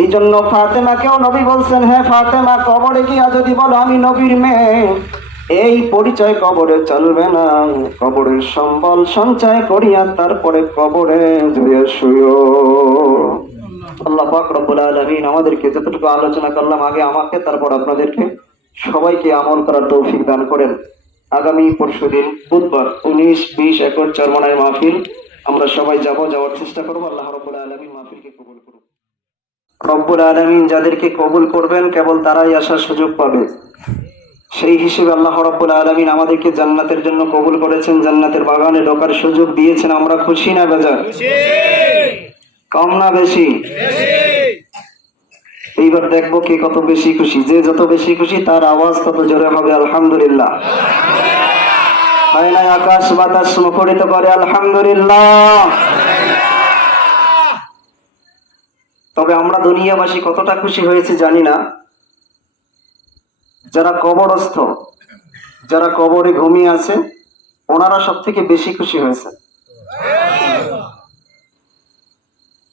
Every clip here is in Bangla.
এই জন্য ফাতেমাকেও নবী বলছেন হ্যাঁ ফাতেমা, কবরে গিয়া যদি বলো আমি নবীর মেয়ে, এই পরিচয় কবরে চলবে না। কবরের সম্বল সঞ্চয় করিয়া তারপরে কবরে জুয়ে শুয়ো আল্লাহ আলামিন আমাদেরকে যতটুকু আলোচনা করলাম আগে আমাকে, তারপর আপনাদেরকে সবাইকে আমল করার তৌফিক দান করেন। আগামী পরশুদিন বুধবার উনিশ, বিশ একর চরমনায় মাহফিল, আমরা সবাই যাব, যাওয়ার চেষ্টা করব। আল্লাহ রব্বুল আলামিন মাহফিলকে কবুল করুন রব্বুল আলামিন যাদেরকে কবুল করবেন, কেবল তারাই আসার সুযোগ পাবে। সেই হিসেবে আল্লাহ রব্বুল আলামিন আমাদেরকে জান্নাতের জন্য কবুল করেছেন, জান্নাতের বাগানে ঢোকার সুযোগ দিয়েছেন। আমরা খুশি না, বেজার? কম না বেশি? এইবার দেখব কে কত বেশি খুশি। যে যত বেশি খুশি, তার আওয়াজ তত জোরে হবে, আলহামদুলিল্লাহ। হয় না আকাশ বাতাস মুখরিত করে, আলহামদুলিল্লাহ। তবে আমরা দুনিয়াবাসী কতটা খুশি হয়েছে জানি না যারা কবরস্থ, যারা কবরে ঘুমিয়ে আছে, ওনারা সব থেকে বেশি খুশি হয়েছে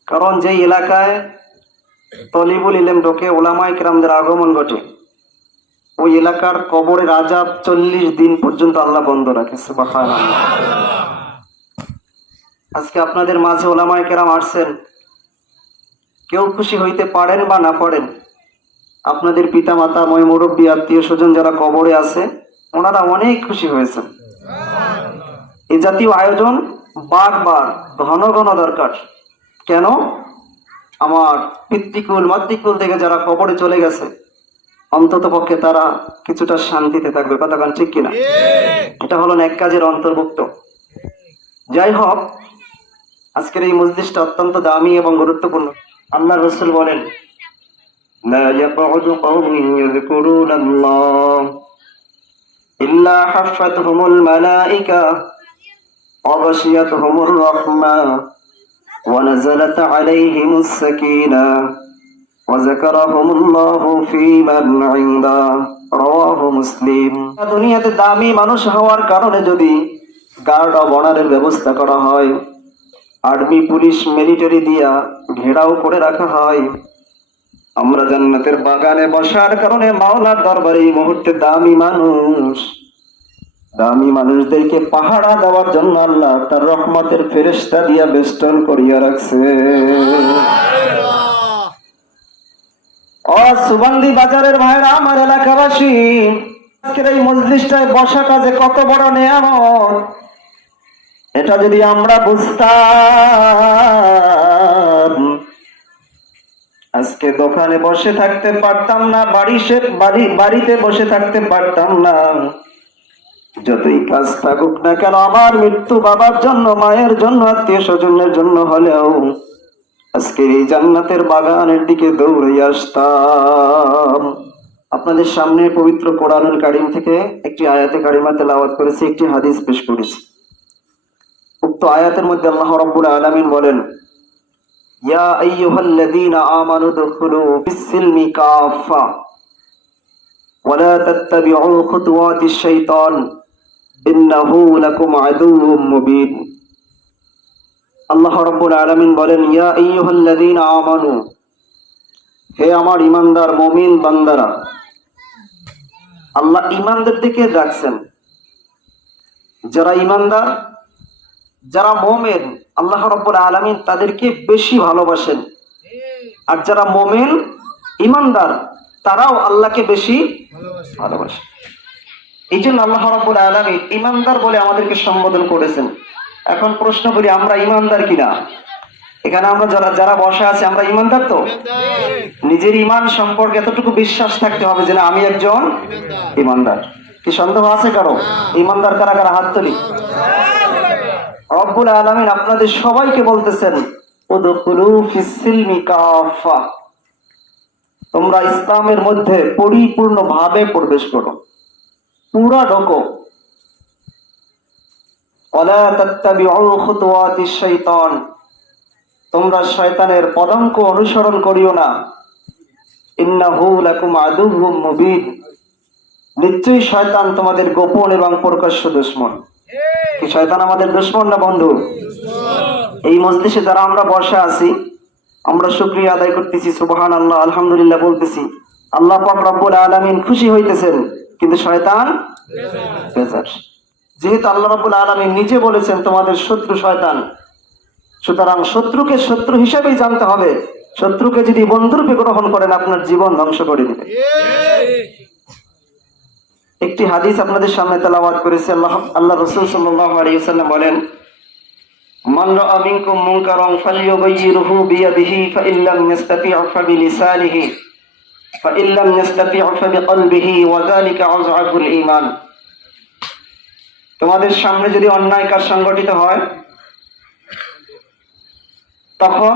কারণ যেই এলাকায় তলিবুল ইলেম ঢোকে ওলামাই কেরামদের আগমন ঘটে, ওই এলাকার কবরে রাজা চল্লিশ দিন পর্যন্ত আল্লাহ বন্ধ রাখে। আজকে আপনাদের মাঝে ওলামাই কেরাম আসছেন কেউ খুশি হইতে পারেন বা না পারেন আপনাদের পিতা মাতা ময় মুরব্বী আত্মীয় স্বজন যারা কবরে আছে ওনারা অনেক খুশি হয়েছেন। এই জাতীয় আয়োজন বারবার ঘন ঘন দরকার। কেন? আমার পিতৃকুল মাতৃকুল থেকে যারা কবরে চলে গেছে অন্তত পক্ষে তারা কিছুটা শান্তিতে থাকবে। কথা কান ঠিক কিনা? এটা হলো এক কাজের অন্তর্ভুক্ত। যাই হোক আজকের এই মসজিদটা অত্যন্ত দামি এবং গুরুত্বপূর্ণ। আল্লাহ রসুল বলেন لا يقعد قوم يذكرون الله إلا حفتهم الملائكة وغشيتهم الرحمة ونزلت عليهم السكينة وذكرهم الله في من عنده رواه مسلم দুনিয়াতে দামি মানুষ হওয়ার কারণে যদি গার্ড অব অনারের ব্যবস্থা করা হয় আর্মি পুলিশ মিলিটারি দিয়া ঘেরাও করে রাখা হয়। আমরা জান্নাতের বাগানে বসার কারণে মাওলার দরবারে এই মুহূর্তে দামি মানুষ। দামি মানুষদেরকে পাহারা দেওয়ার জন্য আল্লাহ তার রহমতের ফেরেস্তা দিয়া বেষ্টন করিয়া রাখছে। সুগন্ধি বাজারের ভাইরা, আমার এলাকাবাসী, আজকের এই মজলিসটায় বসা কাজে কত বড় নেয়ামত। এটা যদি আমরা বুঝতাম, আজকে দোকানে বসে থাকতে পারতাম না, বাড়ি সে বাড়ি বাড়িতে বসে থাকতে পারতাম না। যতই কাজ থাকুক না কেন, আমার মৃত্যু বাবার জন্য, মায়ের জন্য আত্মীয় স্বজনের জন্য হলেও আজকে এই জান্নাতের বাগানের দিকে দৌড়ে আসতাম। আপনাদের সামনে পবিত্র কোরআনুল কারিম থেকে একটি আয়াতে কারিমা তেলাওয়াত করেছি, একটি হাদিস পেশ করেছি। উক্ত আয়াতের মধ্যে আল্লাহ রাব্বুল আলামিন বলেন, ইয়া আইয়ুহাল্লাযীনা আমানু দুখুলু ফিস-সিলমি কাফা আলামিন বলেন, ইয়া আইয়ুহাল্লাযীনা আমানু, হে আমার ইমানদার মুমিন বান্দারা, আল্লাহ ইমানদের দিকে ডাকছেন। যারা ইমানদার যারা মোমেন আল্লাহ রব্বুল আলমিন তাদেরকে বেশি ভালোবাসেন। আর যারা মোমেন ইমানদার তারাও আল্লাহকে বেশি ভালোবাসে। এই জন্য আল্লাহ রব্বুল আলমিন ইমানদার বলে আমাদেরকে সম্বোধন করেছেন। এখন প্রশ্ন করি আমরা ইমানদার কিনা? এখানে আমরা যারা যারা বসা আছে আমরা ইমানদার তো? নিজের ইমান সম্পর্কে এতটুকু বিশ্বাস থাকতে হবে যে না আমি একজন ইমানদার। কি সন্দেহ আছে কারও? ইমানদার কারা কারা হাত তুলি? রব্বুল আলামিন আপনাদের সবাইকে বলতেছেন তোমরা ইসলামের মধ্যে পরিপূর্ণ ভাবে প্রবেশ করো। পুরা ঢোকো। তোমরা শয়তানের পদাঙ্ক অনুসরণ করিও না। নিশ্চয়ই শয়তান তোমাদের গোপন এবং প্রকাশ্য দুশ্মন। কি শয়তান আমাদের দুশ্মন না বন্ধু? এই মজলিসে যারা আমরা বসে আছি, আমরা শুক্রিয়া আদায় করতেছি সুবহান আল্লাহ আলহামদুলিল্লাহ বলতেছি। আল্লাহ পাক রব্বুল আলামিন খুশি হইতেছেন, কিন্তু শয়তান যেহেতু আল্লাহ রাব্বুল আলামিন নিজে বলেছেন তোমাদের শত্রু শয়তান। সুতরাং শত্রুকে শত্রু হিসেবেই জানতে হবে। শত্রুকে যদি বন্ধুরূপে গ্রহণ করেন, আপনার জীবন ধ্বংস করে দিবে। একটি হাদিস আপনাদের সামনে তেলাওয়াত করেছে। আল্লাহ আল্লাহ রসুল সাল্লাল্লাহু আলাইহি ওয়াসাল্লাম বলেন রাআ মিনকুম মুনকারান ফালইয়ুগাইয়িরহু বিয়াদিহি ফাইন লাম ইস্তাতি' ফাবিলিসানিহি ফাইন লাম ইস্তাতি' ফাবিকলবিহি ওয়া যালিকা আযআফুল ঈমান। তোমাদের সামনে যদি অন্যায় কাজ সংগঠিত হয়, তখন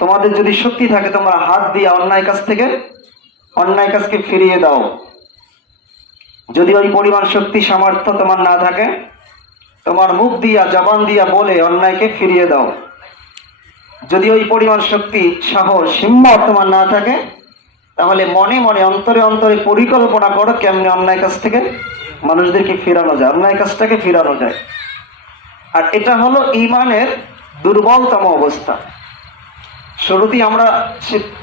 তোমাদের যদি শক্তি থাকে, তোমরা হাত দিয়ে অন্যায় কাজ থেকে অন্যায় কাজকে ফিরিয়ে দাও। যদি ওই পরিমাণ শক্তি, সামর্থ্য তোমার না থাকে, তোমার মুখ দিয়া, জবান দিয়া বলে অন্যায়কে ফিরিয়ে দাও। যদি ওই পরিমাণ শক্তি, সাহস, হিম্মত তোমার না থাকে, তাহলে মনে মনে, অন্তরে অন্তরে পরিকল্পনা করো কেমনে অন্যায় কাছ থেকে মানুষদেরকে ফেরানো যায়, অন্যায় কাজটাকে ফেরানো যায়। আর এটা হলো ইমানের দুর্বলতম অবস্থা। শুরুতেই আমরা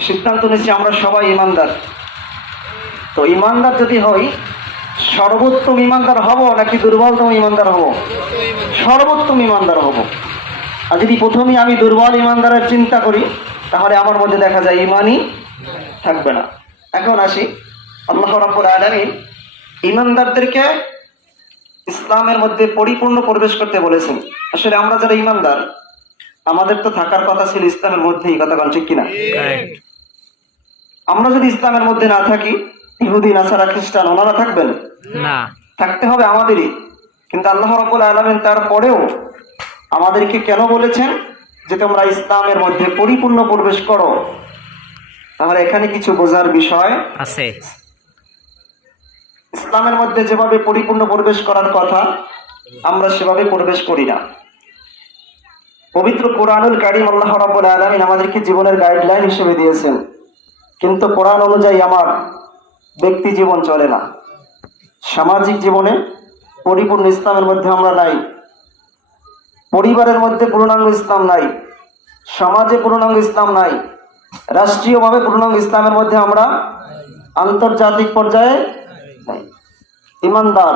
সিদ্ধান্ত নিয়েছি, আমরা সবাই ইমানদার। তো ইমানদার যদি হই সর্বোত্তম ইমানদার হব নাকি দুর্বলতম ইমানদার হব? সর্বোত্তম ইমানদার হব। আর যদি প্রথমেই আমি দুর্বল ইমানদারের চিন্তা করি তাহলে আমার মধ্যে দেখা যায় ইমানই থাকবে না। এখন আসি। আল্লাহ রাব্বুল আলামিন ইমানদারদেরকে ইসলামের মধ্যে পরিপূর্ণ প্রবেশ করতে বলেছেন। আসলে আমরা যারা ইমানদার আমাদের তো থাকার কথা ছিল ইসলামের মধ্যেই কথা ঠিক কিনা? আমরা যদি ইসলামের মধ্যে না থাকি ইহুদি নাসারা খ্রিস্টান ওনারা থাকবেন? না। থাকতে হবে আমাদেরই। কিন্তু আল্লাহ রাব্বুল আলামিন তারপরেও আমাদেরকে কেন বলেছেন যে তোমরা ইসলামের মধ্যে পরিপূর্ণ প্রবেশ করো? তাহলে এখানে কিছু বোঝার বিষয়। আছে। ইসলামের মধ্যে যেভাবে পরিপূর্ণ প্রবেশ করার কথা আমরা সেভাবে প্রবেশ করি না। পবিত্র কোরআনুল কারিম আল্লাহ রাব্বুল আলামিন আমাদেরকে জীবনের গাইডলাইন হিসেবে দিয়েছেন। কিন্তু কোরআন অনুযায়ী আমার ব্যক্তি জীবন চলে না। সামাজিক জীবনে পরিপূর্ণ ইসলামের মধ্যে আমরা নাই। পরিবারের মধ্যে পূর্ণাঙ্গ ইসলাম নাই। সমাজে পূর্ণাঙ্গ ইসলাম নাই। রাষ্ট্রীয়ভাবে পূর্ণাঙ্গ ইসলামের মধ্যে আমরা আন্তর্জাতিক পর্যায়ে ইমানদার,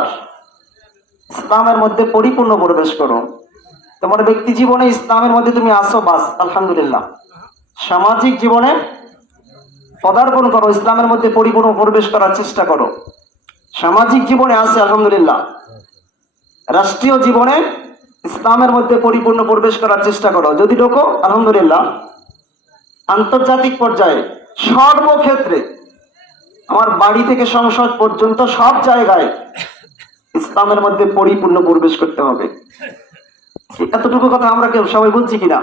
ইসলামের মধ্যে পরিপূর্ণ প্রবেশ করো। তোমার ব্যক্তি জীবনে ইসলামের মধ্যে তুমি আসো, বাস, আলহামদুলিল্লাহ। সামাজিক জীবনে পদার্পণ করো, ইসলামের মধ্যে পরিপূর্ণ প্রবেশ করার চেষ্টা করো। সামাজিক জীবনে আছে, আলহামদুলিল্লাহ। রাষ্ট্রীয় জীবনে ইসলামের মধ্যে পরিপূর্ণ প্রবেশ করার চেষ্টা করো। যদি ঢোকো, আলহামদুলিল্লাহ। আন্তর্জাতিক পর্যায়ে সর্বক্ষেত্রে আমার বাড়ি থেকে সংসদ পর্যন্ত সব জায়গায় ইসলামের মধ্যে পরিপূর্ণ প্রবেশ করতে হবে। এতটুকু কথা আমরা কেউ সবাই বুঝছি কিনা?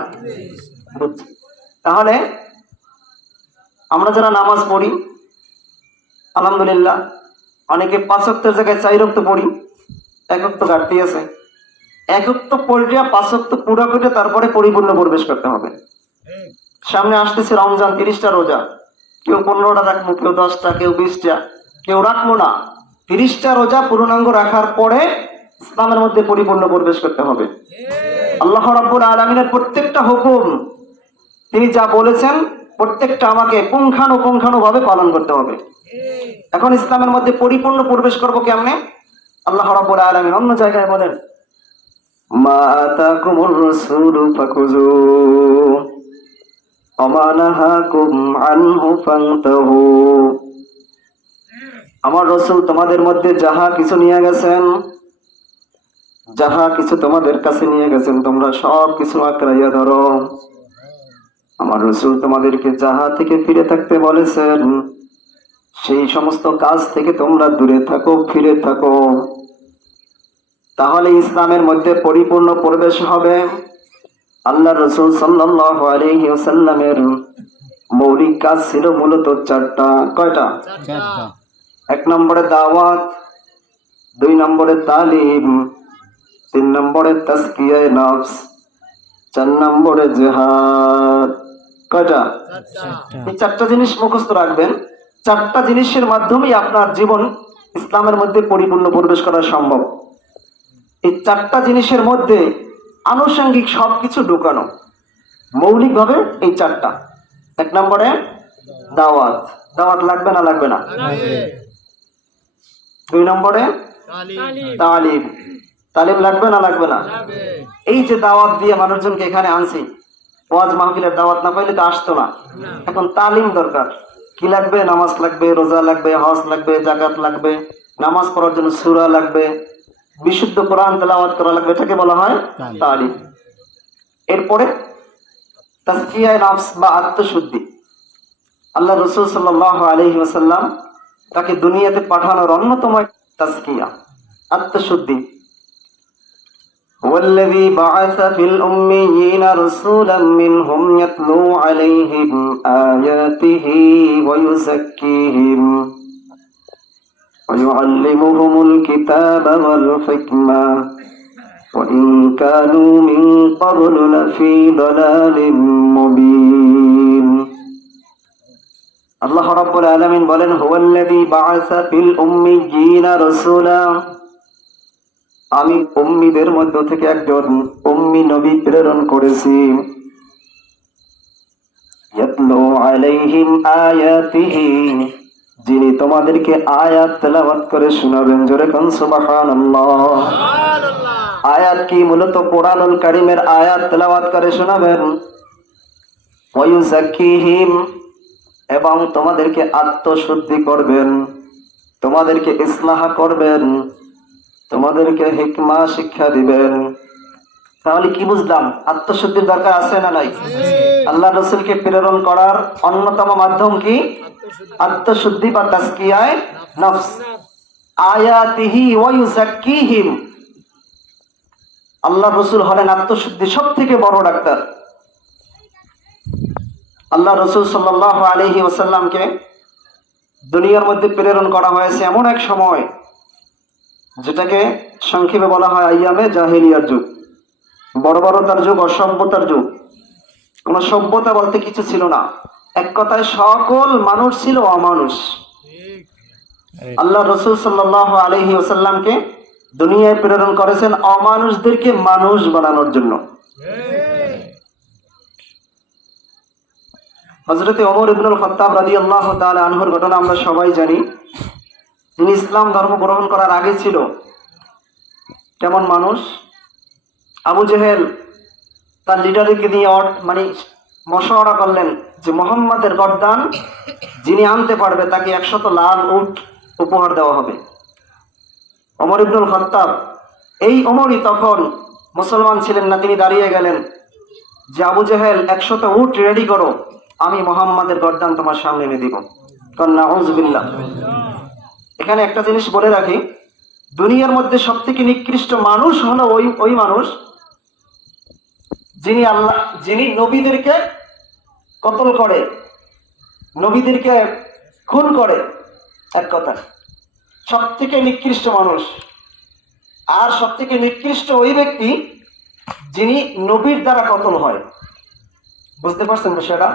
বুঝছি। তাহলে আমরা যারা নামাজ পড়ি আলহামদুলিল্লাহ অনেকে পাঁচক্তের জায়গায় চাই রক্ত পড়ি একক্ত ঘাটতি আছে। একক্ত পড়িয়া পাঁচক্ত পুরা করে তারপরে পরিপূর্ণ প্রবেশ করতে হবে। সামনে আসতেছে রমজান তিরিশটা রোজা। কেউ পনেরোটা রাখব কেউ দশটা কেউ বিশটা কেউ রাখব না। তিরিশটা রোজা পূর্ণাঙ্গ রাখার পরে ইসলামের মধ্যে পরিপূর্ণ প্রবেশ করতে হবে। আল্লাহ রাব্বুল আলমিনের প্রত্যেকটা হুকুম তিনি যা বলেছেন প্রত্যেকটা আমাকে পুঙ্খানুপুঙ্খানু ভাবে পালন করতে হবে। এখন ইসলামের মধ্যে পরিপূর্ণ প্রবেশ করব কেমনে? আল্লাহ রাব্বুল আলামিন অন্য জায়গায় বলেন মা আতাকুমুর রাসূলু ফাকুযু ওমা নাহাকুম আনহু আমার রসুল তোমাদের মধ্যে যাহা কিছু নিয়ে গেছেন, যাহা কিছু তোমাদের কাছে নিয়ে গেছেন, তোমরা সব কিছু আঁকড়াইয়া ধরো। আমার রসুল তোমাদেরকে যাহা থেকে ফিরে থাকতে বলেছেন সেই সমস্ত কাজ থেকে তোমরা দূরে থাকো ফিরে থাকো। তাহলে ইসলামের মধ্যে পরিপূর্ণ প্রবেশ হবে। আল্লাহ রসুল সাল্লাহ মৌলিক কাজ ছিল মূলত চারটা। কয়টা? এক নম্বরে দাওয়াত দুই নম্বরে তালিম তিন নম্বরে তাস্কিয়ায় নফস চার নম্বরে জেহাদ। কয়টা? এই চারটা জিনিস মুখস্থ রাখবেন। চারটা জিনিসের মাধ্যমেই আপনার জীবন ইসলামের মধ্যে পরিপূর্ণ প্রবেশ করা সম্ভব। এই চারটা জিনিসের মধ্যে আনুষঙ্গিক সবকিছু ঢুকানো। মৌলিকভাবে এই চারটা। এক নম্বরে দাওয়াত। দাওয়াত লাগবে না লাগবে না? দুই নম্বরে তালিম। তালিম। লাগবে না লাগবে না? এই যে দাওয়াত দিয়ে মানুষজনকে এখানে আনছি ওয়াজ মাহফিলের দাওয়াত না পাইলে তো আসতো না। এখন তালিম দরকার। কি লাগবে? নামাজ লাগবে রোজা লাগবে হজ লাগবে জাকাত লাগবে। নামাজ পড়ার জন্য সুরা লাগবে। বিশুদ্ধ কোরআন তেলাওয়াত করা লাগবে এটাকে বলা হয় তালিম। এরপরে তাজকিয়ায়ে নফস বা আত্মশুদ্ধি। আল্লাহ রসুল সাল্লাহ আলহি ওসাল্লাম তাকে দুনিয়াতে পাঠানোর অন্যতম এক তাজকিয়া আত্মশুদ্ধি। هو الذي بعث في الأميين رسولا منهم يتلو عليهم آياته ويزكيهم ويعلمهم الكتاب والحكمة. وإن كانوا من قبل لفي ضلال مبين. الله رب العالمين بلن هو الذي بعث في الأميين رسولا আমি উম্মিদের মধ্য থেকে একজন উম্মি নবী প্রেরণ করেছি। যিনি তোমাদেরকে আয়াত তেলাওয়াত করে শোনাবেন। জোরে কোন সুবহানাল্লাহ। আয়াত কি মূলত কোরআনুল কারীমের আয়াত তেলাওয়াত করে শোনাবেন? এবং তোমাদেরকে আত্মশুদ্ধি করবেন। তোমাদেরকে ইসলাহ করবেন। তোমাদেরকে হিকমা শিক্ষা দিবেন। তাহলে কি বুঝলাম? আত্মশুদ্ধির দরকার আছে না নাই? আল্লাহ রসুলকে প্রেরণ করার অন্যতম মাধ্যম কি? আত্মশুদ্ধি। বা তাস্কিয়ায় নফস। আয়াতিহি ওয়া আল্লাহ রসুল হলেন আত্মশুদ্ধি সব থেকে বড় ডাক্তার। আল্লাহ রসুল সাল্লাহ আলহি ওসাল্লামকে দুনিয়ার মধ্যে প্রেরণ করা হয়েছে এমন এক সময়। যেটাকে সংক্ষেপে বলা হয় আইয়ামে জাহেলিয়ার যুগ। বর্বরতার যুগ, অসভ্যতার যুগ। কোন সভ্যতা বলতে কিছু ছিল না। এক কথায় সকল মানুষ ছিল অমানুষ। আল্লাহ রসুল সাল্লাহ আলহি ওসাল্লামকে দুনিয়ায় প্রেরণ করেছেন অমানুষদেরকে মানুষ বানানোর জন্য। হজরতে অমর ইবনুল খত্তাব রাজি আল্লাহ তাআলা আনহুর ঘটনা আমরা সবাই জানি। তিনি ইসলাম ধর্ম গ্রহণ করার আগে ছিল, তেমন মানুষ। আবু জেহেল তার লিডারকে নিয়ে মানে মশওয়ারা করলেন যে মোহাম্মদের গরদান যিনি আনতে পারবে তাকে একশত লাল উট উপহার দেওয়া হবে। অমর ইবনুল খত্তাব, এই অমরই তখন মুসলমান ছিলেন না, তিনি দাঁড়িয়ে গেলেন যে আবু জেহেল একশত উট রেডি করো, আমি মোহাম্মদের গরদান তোমার সামনে এনে দিব। কন্যা উজবিল্লা এখানে একটা জিনিস বলে রাখি, দুনিয়ার মধ্যে সব থেকে নিকৃষ্ট মানুষ হলো ওই ওই মানুষ যিনি আল্লাহ, যিনি নবীদেরকে কতল করে, নবীদেরকে খুন করে, এক কথা। সব থেকে নিকৃষ্ট মানুষ আর সব থেকে নিকৃষ্ট ওই ব্যক্তি যিনি নবীর দ্বারা কতল হয়। বুঝতে পারছেন বিষয়টা?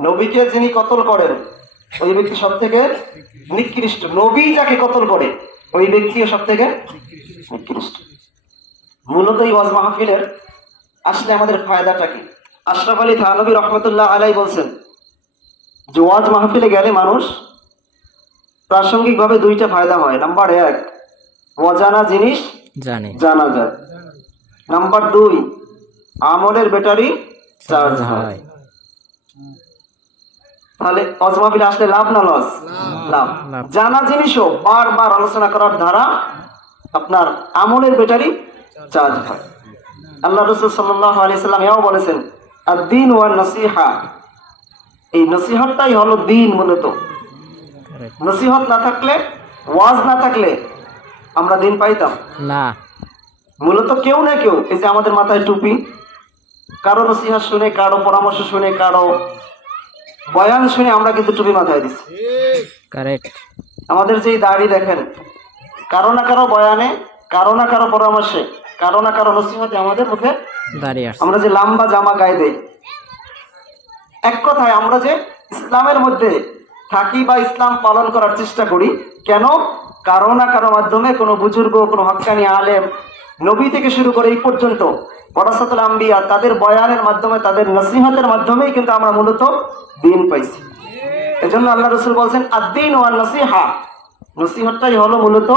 নবীকে যিনি কতল করেন ওই ব্যক্তি সব থেকে নিকৃষ্ট নবী যাকে কতল করে ওই ব্যক্তিও সব থেকে নিকৃষ্ট। মূলত এই ওয়াজ মাহফিলের আসলে আমাদের ফায়দাটা কি? আশরাফ আলী থানবী রহমতুল্লাহ আলাই বলছেন যে ওয়াজ মাহফিলে গেলে মানুষ প্রাসঙ্গিকভাবে দুইটা ফায়দা হয়। নাম্বার এক অজানা জিনিস জানে। জানা যায়। নাম্বার দুই আমলের ব্যাটারি চার্জ হয়। তাহলে অজমাবিল আসলে লাভ না লস? লাভ। জানা জিনিসও বারবার আলোচনা করার দ্বারা আপনার আমলের ব্যাটারি চার্জ হয়। আল্লাহ রসুল সাল্লাহ আলি সাল্লাম এও বলেছেন আর দিন ওয়ার নসিহা। এই নসিহতটাই হলো দিন মূলত। নসিহত না থাকলে ওয়াজ না থাকলে আমরা দিন পাইতাম। না। মূলত কেউ না কেউ এই যে আমাদের মাথায় টুপি কারও নসিহত শুনে কারও পরামর্শ শুনে কারও বয়ান শুনে আমরা কিন্তু টুপি মাথায় দিচ্ছি কারেক্ট আমাদের যে দাড়ি দেখেন কারও না কারও বয়ানে কারও না কারও পরামর্শে কারও না কারও নসিহতে আমাদের মুখে দাঁড়িয়ে আমরা যে লাম্বা জামা গায়ে দেই এক কথায় আমরা যে ইসলামের মধ্যে থাকি বা ইসলাম পালন করার চেষ্টা করি কেন? কারও না কারও মাধ্যমে কোনো বুজুর্গ কোনো হক্কানি আলেম নবী থেকে শুরু করে এই পর্যন্ত বরাসাতুল আম্বিয়া তাদের বয়ানের মাধ্যমে তাদের নসিহতের মাধ্যমেই কিন্তু আমরা মূলত দিন পাইছি। এজন্য আল্লাহ রসুল বলছেন আদ্দিন ওয়ান নসিহা। নসিহতটাই হলো মূলত।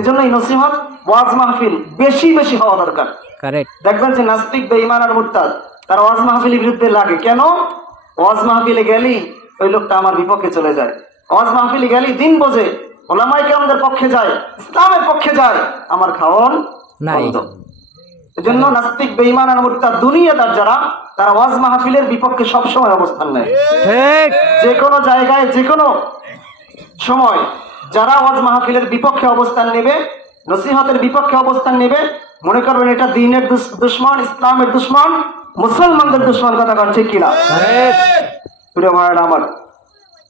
এজন্য এই নসিহত ওয়াজ মাহফিল বেশি বেশি হওয়া দরকার। দেখবেন যে নাস্তিক বেঈমান আর মুরতাদ তার ওয়াজ মাহফিলের বিরুদ্ধে লাগে। কেন? ওয়াজ মাহফিলে গেলেই ওই লোকটা আমার বিপক্ষে চলে যায়। ওয়াজ মাহফিলে গেলেই দিন বোঝে ওলামাই কেমনদের পক্ষে যায় ইসলামের পক্ষে যায় আমার খাওয়ান নাই। বন্ধ। এজন্য নাস্তিক বেঈমান আর মুরতাদ দুনিয়াদার যারা তারা ওয়াজ মাহফিলের বিপক্ষে সবসময় অবস্থান নেয়। ঠিক। যে কোনো জায়গায় যে কোনো সময় যারা ওয়াজ মাহফিলের বিপক্ষে অবস্থান নেবে নসিহতের বিপক্ষে অবস্থান নেবে মনে করবেন এটা দিনের দুশ্মন ইসলামের দুশ্মন মুসলমানদের দুশ্মন কথা কার ঠিক কিনা? প্রিয় ভাইয়েরা আমার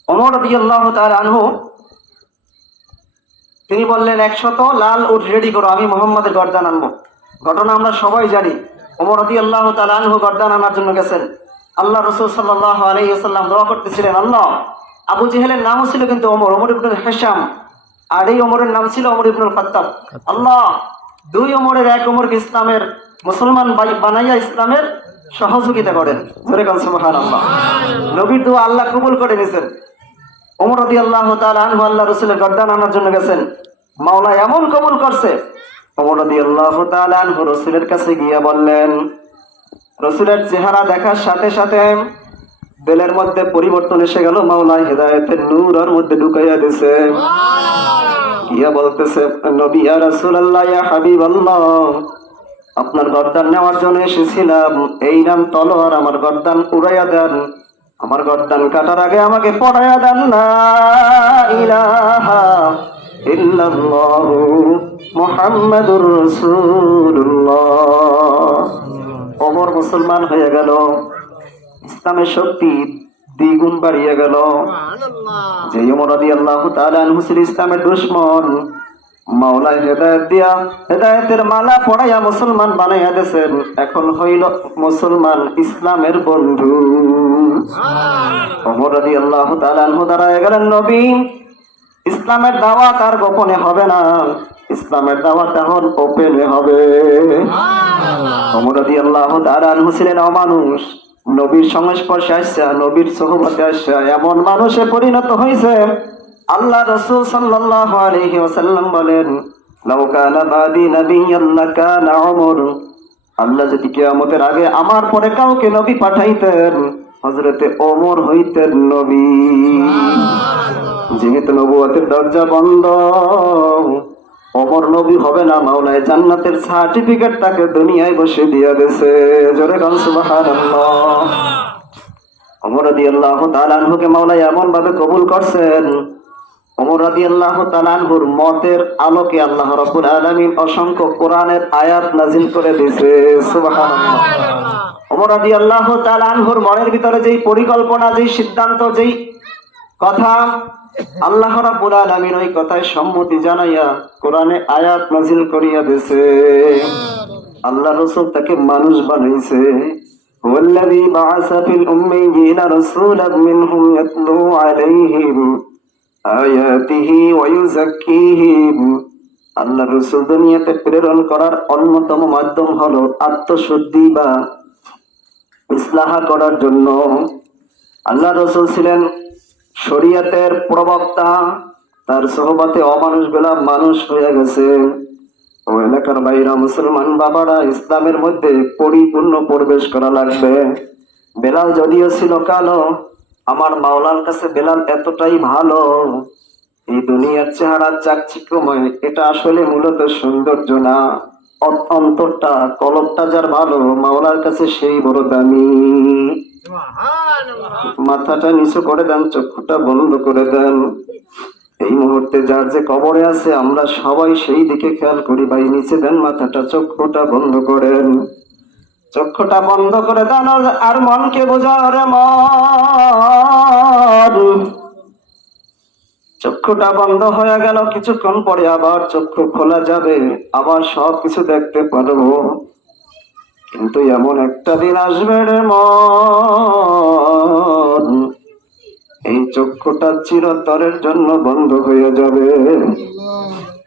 অমর তাআলা আনহু তিনি বললেন, একশত লাল উট রেডি করো, আমি মোহাম্মদের গর্দান আনব। ঘটনা আমরা সবাই জানি। ওমর রদি আল্লাহ আনহু গর্দান আনার জন্য গেছেন। আল্লাহ রসুল সাল্লাহ আলাইসাল্লাম দোয়া করতেছিলেন, আল্লাহ, আবু জেহেলের নামও ছিল কিন্তু ওমর ওমর ইবনুল হেসাম আর এই ওমরের নাম ছিল ওমর ইবনুল খত্তাব। আল্লাহ, দুই ওমরের এক ওমরকে ইসলামের মুসলমান বানাইয়া ইসলামের সহযোগিতা করেন। নবীর দোয়া আল্লাহ কবুল করে নিয়েছেন আল্লাহ আনহু আল্লাহ রসুলের গর্দান আনার জন্য গেছেন। মাওলা এমন কবুল করছে। আল্লাহ আনহু রসুলের কাছে গিয়া বললেন রসুলের চেহারা দেখার সাথে সাথে দিলের মধ্যে পরিবর্তন এসে গেল মাওলা হেদায়তের নূর ওর মধ্যে ঢুকাইয়া দিছে। গিয়া বলতেছে নবী ইয়া রাসূলুল্লাহ ইয়া হাবিবাল্লাহ আপনার গর্দান নেওয়ার জন্য এসেছিলাম। এই নাম তলোয়ার আমার গর্দান উড়াইয়া দেন। আমার গর্দান কাটার আগে আমাকে পড়ায়া দেন না ইলাহা ইল্লাল্লাহ মুহাম্মাদুর রাসূলুল্লাহ। ওমর মুসলমান হয়ে গেল ইসলামের শক্তি দ্বিগুণ বাড়িয়ে গেল। যে ওমর রাদিয়াল্লাহু তাআলা আনহু ইসলামের দুশমন। মাওলায় হেদায়েত দিয়া, হেদায়েতের মালা পড়াইয়া মুসলমান বানাইয়া দেশেন এখন হইল মুসলমান ইসলামের বন্ধু। ওমর রাদিয়াল্লাহু তাআলা আনহু দাঁড়ায় গেলেন, নবী, ইসলামের দাওয়াত আর গোপনে হবে না। ইসলামের দাওয়াত এখন ওপেনে হবে। ওমর রাদিয়াল্লাহু তাআলা আনহু ছিলেন অমানুষ। নবীর সংস্পর্শে আসছে নবীর সহবতে আসছে এমন মানুষে পরিণত হয়েছে আল্লাহ রসুল সাল্লাল্লাহু আলাইহি ওয়াসাল্লাম বলেন, লাউ কানা বাদি নাবিয়্যান লাকানা ওমর আল্লাহ যদি কিয়ামতের আগে আমার পরে কাউকে নবী পাঠাইতেন, হযরতে ওমর হইতেন নবী। যেহেতু নবুয়তের দরজা বন্ধ অমর নবী হবে না, মাওলায় জান্নাতের সার্টিফিকেট তাকে দুনিয়ায় বসে দিয়া গেছে জোরে গান সুবহানাল্লাহ। অমর রাদিয়াল্লাহু তাআলা আনহুকে মাওলায় এমন ভাবে কবুল করছেন অমর রাদিয়াল্লাহু তাআলা আনহুর মতের আলোকে আল্লাহ রাব্বুল আলামিন অসংখ্য কোরআনের আয়াত নাজিল করে দিয়েছে সুবহানাল্লাহ অমর রাদিয়াল্লাহু তাআলা আনহুর মনের ভিতরে যেই পরিকল্পনা যেই সিদ্ধান্ত যেই কথা আল্লাহ রাব্বুল আলামিন ওই কথায় সম্মতি জানাইয়া কোরআনে আয়াত নাজিল করিয়া দিয়েছে আল্লাহ রাসূল তাকে মানুষ বানাইছে هو الذي بعث في الأميين رسولا منهم يتلو عليهم আয়াতিহি ওয়ায়ুজাক্কিহিম আল্লাহ রসুল প্রেরণ করার অন্যতম মাধ্যম হলো আত্মশুদ্ধি বা ইসলাহা করার জন্য। আল্লাহ রসুল ছিলেন শরিয়াতের প্রবক্তা, তার সহবাতে অমানুষ বেলা মানুষ হয়ে গেছে। ও এলাকার বাইরা মুসলমান বাবারা ইসলামের মধ্যে পরিপূর্ণ প্রবেশ করা লাগবে। বেলাল যদিও ছিল কালো আমার মাওলার কাছে বেলাল এতটাই ভালো। এই দুনিয়ার চেহারা চাকচিক্যময়, এটা আসলে মূলত সৌন্দর্য না। অন্তরটা কলবটা যার ভালো, মাওলার কাছে সেই বড় দামি। মাথাটা নিচু করে দেন, চক্ষুটা বন্ধ করে দেন। এই মুহূর্তে যার যে কবরে আছে, আমরা সবাই সেই দিকে খেয়াল করি। ভাই, নিচে দেন মাথাটা, চক্ষুটা বন্ধ করেন। চক্ষুটা বন্ধ করে দেন আর- মনকে বোঝাও রে মন। চক্ষুটা বন্ধ হয়ে গেল, কিছুক্ষণ পরে আবার চক্ষু খোলা যাবে, আবার সব কিছু দেখতে পারব। কিন্তু এমন একটা দিন আসবে রে মন। এই চক্ষুটা চিরতরের জন্য বন্ধ হয়ে যাবে।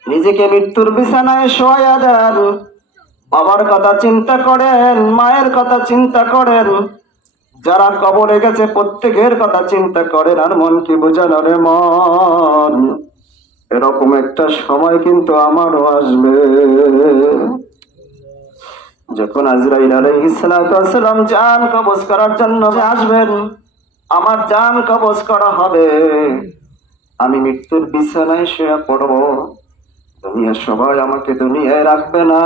নিজেকে মৃত্যুর বিছানায় শোয়া দেন বাবার কথা চিন্তা করেন, মায়ের কথা চিন্তা করেন। যারা কবরে গেছে, প্রত্যেকের কথা চিন্তা করেন, আর মন কি বোঝান রে মন? এরকম একটা সময় কিন্তু আমারও আসবে। যখন আজরাইল আলাইহিসসালাম জান কবজ করার জন্য আসবেন, আমার জান কবজ করা হবে। আমি মৃত্যুর বিছানায় শুয়ে পড়ব। দুনিয়ার সবাই আমাকে দুনিয়ায় রাখবে না।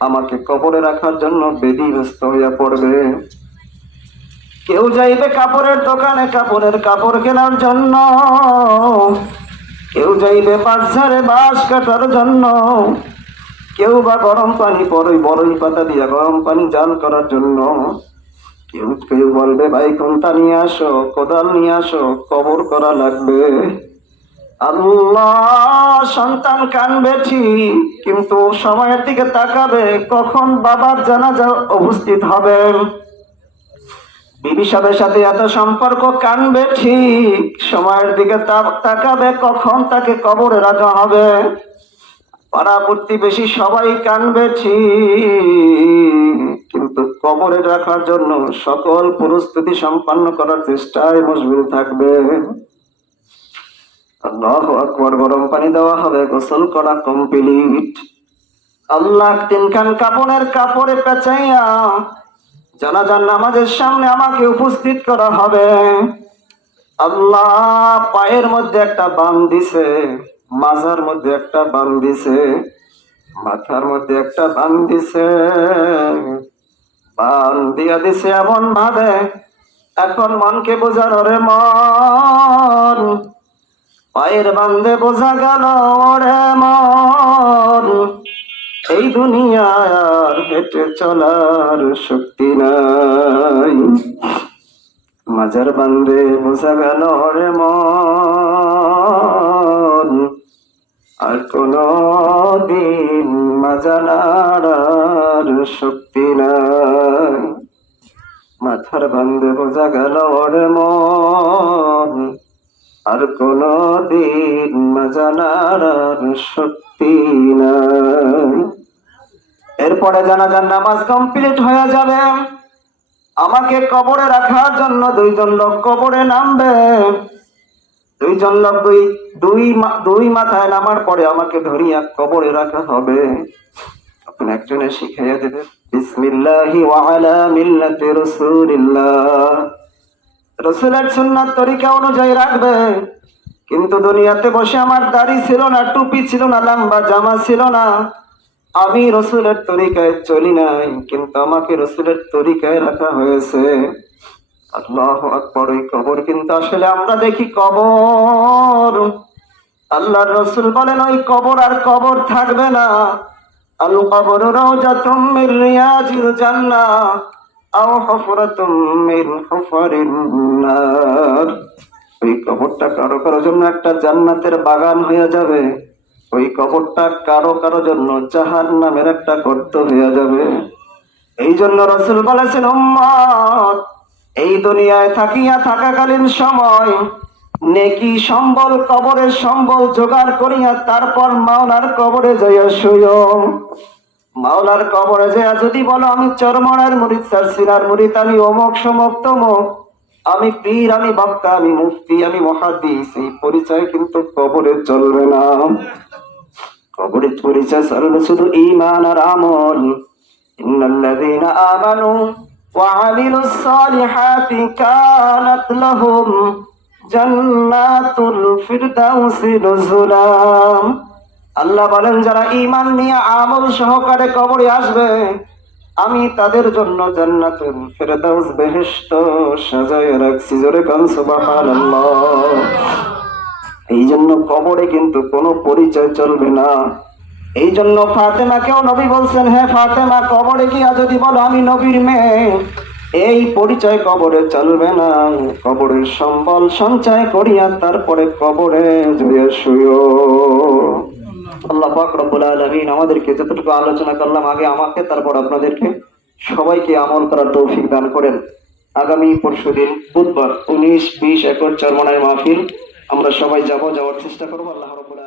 আমাকে কবরে রাখার জন্য বেদিগ্রস্ত হইয়া পড়বে। কেউ যাইবে কাপড়ের দোকানে কাপড়ের কাপড় কেনার জন্য। কেউ যাইবে বাজারে বাঁশ কাটার জন্য। কেউ বা গরম পানি বড়ই বড়ই পাতা দিয়া গরম পানি জাল করার জন্য। কেউ কেউ বলবে, ভাই, কোনটা নিয়ে আসো? কোদাল নিয়ে আসো? কবর করা লাগবে। আল্লাহ সন্তান কানবে ঠিক, কিন্তু সময়ের দিকে তাকাবে কখন বাবার জানাজা উপস্থিত হবে। বিবি সাহেবের সাথে এত সম্পর্ক কানবে ঠিক, সময়ের দিকে তাকাবে কখন তাকে কবরে রাখা হবে। পাড়া প্রতিবেশী সবাই কানবে ঠিক, কিন্তু কবরে রাখার জন্য সকল প্রস্তুতি সম্পন্ন করার চেষ্টায় মশগুল থাকবে। আল্লাহ আকবর, গরম পানি দেওয়া হবে, গোসল করা কমপ্লিট আল্লাহ তিনখান কাপড়ের কাপড়ে পেঁচাইয়া জানাজান নামাজের সামনে আমাকে উপস্থিত করা হবে। আল্লাহ পায়ের মধ্যে একটা বান দিছে, মাজার মধ্যে একটা বান দিছে, মাথার মধ্যে একটা বান দিছে। বান দিয়া দিছে এমন ভাবে, এখন মনকে বোঝানো রে মন। পায়ের বান্ধে বোঝা গেল রে মন। এই দুনিয়ার হেঁটে চলার শক্তি নাই। মাজার বান্ধে বোঝা গেল রে মন। আর কোন দিন মাজানার শক্তি নাই। মাথার বান্ধে বোঝা গেল রে মন। আর কোন দিন মাজানার শক্তি নাই। এরপরে জানাজার নামাজ কমপ্লিট হয়ে যাবে। আমাকে কবরে রাখার জন্য দুইজন লোক কবরে নামবে। দুইজন লোক দুই দুই দুই মাথায় নামার পরে আমাকে ধরিয়া কবরে রাখা হবে। আপনি একজনে শিখাইয়া দেবেন বিসমিল্লাহি ওয়া আলা মিল্লাতি রাসূলিল্লাহ। রসুলের সুন্নাত তরিকা অনুযায়ী রাখবে। কিন্তু দুনিয়াতে বসে আমার দাড়ি ছিল না, টুপি ছিল না, লম্বা জামা ছিল না। আমি রসুলের তরিকায় চলি নাই, কিন্তু আমাকে রসুলের তরিকায় রাখা হয়েছে। আল্লাহ আকবর, ওই কবর কিন্তু আসলে আমরা দেখি কবর। আল্লাহর রসুল বলেন, ওই কবর আর কবর থাকবে না। আল কবর রাউজাতুম মির রিয়াজিল জান্নাহ। আও হুফরাতুম মিন হুফারিন নার। ওই কবরটা কারও কারও জন্য একটা জান্নাতের বাগান হয়ে যাবে। ওই কবরটা কারও কারও জন্য জাহান নামের একটা গর্ত হয়ে যাবে। এই জন্য রসুল বলেছেন, উম্মত, এই দুনিয়ায় থাকিয়া থাকাকালীন সময় নেকি সম্বল, কবরের সম্বল জোগাড় করিয়া তারপর মাওলার কবরে যাইয়া শুইও মাওলার কবরে যে যদি বলো আমি চরমার মুরিদ, স্যার সিনার মুরিদ, আমি অমক সমক আমি পীর, আমি বক্তা, আমি মুক্তি আমি মহাদিস, এই পরিচয় কিন্তু কবরে চলবে না। কবরে পরিচয় চলবে শুধু ইমান আর আমল। ইন্নাল্লাযীনা আমানু ওয়া আমিলুস সালিহাতি কানাত লাহুম জান্নাতুল ফিরদাউসি নুজুলা আল্লাহ বলেন, যারা ঈমান নিয়ে আমল সহকারে কবরে আসবে, আমি তাদের জন্য জান্নাতুল ফেরদাউস বেহেশত সাজায় রাখছি। জোরে কান, সুবহানাল্লাহ। এই জন্য কবরে কিন্তু কোনো পরিচয় চলবে না। এই জন্য ফাতেমাকেও নবী বলছেন হ্যাঁ ফাতেমা, কবরে গিয়া যদি বলো আমি নবীর মেয়ে, এই পরিচয় কবরে চলবে না। কবরের সম্বল সঞ্চয় করিয়া তারপরে কবরে জয়ে শুয়ো আল্লাহ পাক রব্বুল আলামিন আমাদেরকে যতটুকু আলোচনা করলাম আগে আমাকে, তারপর আপনাদেরকে সবাইকে আমল করার তৌফিক দান করেন। আগামী পরশু দিন বুধবার উনিশ, বিশ একর চরমনায় মাহফিল আমরা সবাই যাব, যাওয়ার চেষ্টা করব। আল্লাহ রব্বুল